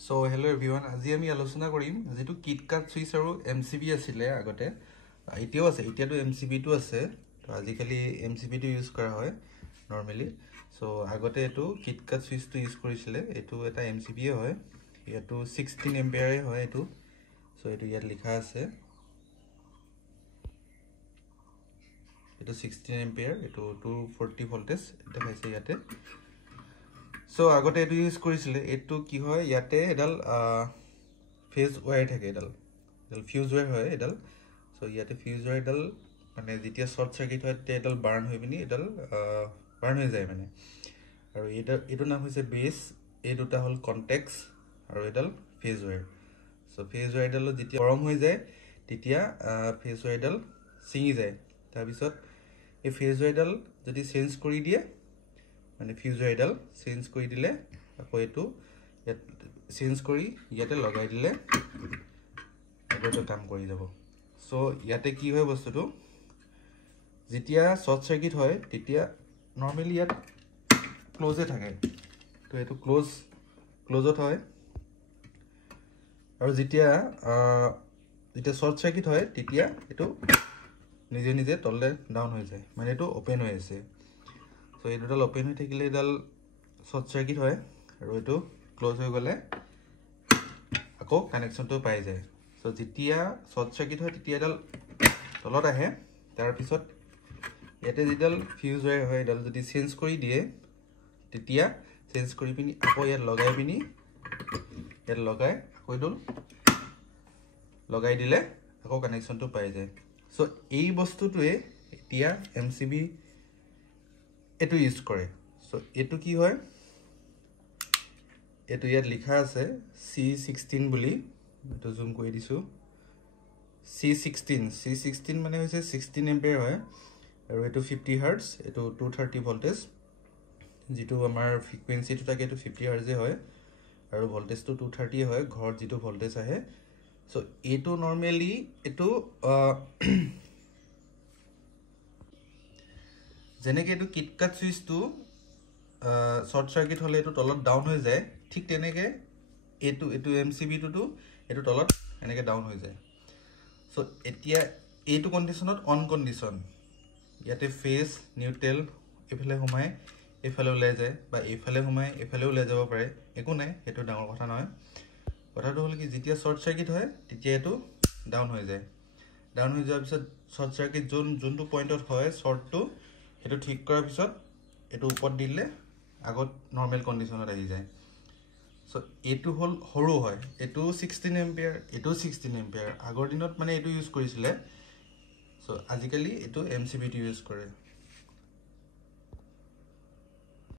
So hello everyone, আজি আমি আলোচনা কৰিম যেটো KitKat সুইচ আৰু MCB আছিল আগতে এতিয়াও আছে এতিয়াটো MCB টো আছে তো আজিকালি MCB টো ইউজ কৰা হয় নৰমালি সো আগতে এটো KitKat সুইচ টো ইউজ কৰিছিল এটো এটা MCB হয় এটো 16 এম্পিয়াৰ হয় এটো সো এটো ইয়াত লিখা আছে এটো 16 এম্পিয়াৰ এটো 240 ভোল্টেজ দেখাইছে ইয়াতে So agote etu use korisile etu ki hoy yate edal phase wire thake edal fuse wire hoy edal so yate fuse wire edal mane jitia short circuit hoy te edal burn hoy bini edal burn hoy jay mane aru etu na hoise base e duta hol contacts aru edal phase wire so phase wire edal jitia gorom hoy jay titia phase wire edal singi jay tar bisot e phase wire edal jodi change kori die মানে fuse ideal change কৰি দিলে আকৌ এটো change কৰি ইয়াতে লগাই দিলে আগতে কাম কৰি যাব সো ইয়াতে কি হয় বস্তুটো যেতিয়া শর্ট সার্কিট হয় তেতিয়া নরমালি ইয়াত ক্লোজে থাকে তো এটো ক্লোজত হয় আৰু যেতিয়া শর্ট সার্কিট হয় তেতিয়া এটো নিজে নিজে তললে ডাউন হৈ যায় মানে এটো ওপেন হৈ আছে So এই দুটা ওপেন হৈ থাকিলে এডাল শর্ট সার্কিট হয় আৰু এটো ক্লোজ হৈ গলে আকৌ কানেকশনটো পাই যায় সো যেতিয়া শর্ট সার্কিট হয় তেতিয়া এডাল তলত আহে তাৰ পিছত ইয়াতে যেডাল ফিউজ ওয়্যাৰ হয় এডাল যদি চেঞ্জ কৰি দিয়ে তেতিয়া চেঞ্জ কৰি পিনি আকৌ ইয়াত লগাই পিনি ইয়াত লগাই আকৌ এডাল লগাই দিলে আকৌ কানেকশনটো পাই যায় সো এই বস্তুটোৱে এতিয়া MCB এটো ইউজ কৰে সো এটো কি হয় এটো ইয়াত লিখা আছে C16 বুলি এটো জুম কৰি দিছো C16 মানে হৈছে 16 এম্পিয়াৰ হয় আৰু এটো 50 হাৰ্টজ এটো 230 ভোল্টেজ যেটো আমাৰ ফ্ৰিকোয়েন্সিটো থাকে এটো 50 হাৰ্টজে হয় আৰু ভোল্টেজটো 230 হয় ঘৰ যেটো ভোল্টেজ আহে সো এটো নরমালি এটো যেনেকে এটো KitKat switch to short circuit হলে এটো তলত ডাউন হৈ যায় ঠিক তেনেকে এটো MCB টু এটো তলত এনেকে ডাউন হৈ যায় সো এতিয়া এটো কন্ডিশনত অন কন্ডিশন ইয়াতে ফেজ নিউট্রাল এফালে ঘুমাই এফালে ওলাই যায় বা এফালে ঘুমাই এফালে ওলাই যাব পাৰে একো নাই এটো ডাঙৰ কথা নহয় কথাটো হল কি যেতিয়া শৰ্ট সাৰ্কিট হয় তেতিয়া এটো ডাউন হৈ যায় ডাউন হৈ যোৱাৰ পিছত শৰ্ট সাৰ্কিট যোনটো পয়েন্টত হয় শৰ্ট টু এটো ঠিক কৰাৰ পিছত এটো ওপৰত দিলে আগত নৰমাল কন্ডিশনত আহি যায় সো এটো হল হৰু হয় এটো 16 এম্পিয়াৰ এটো 16 এম্পিয়াৰ আগৰ দিনত মানে এটো ইউজ কৰিছিলে সো আজিকালি এটো MCB টো ইউজ কৰে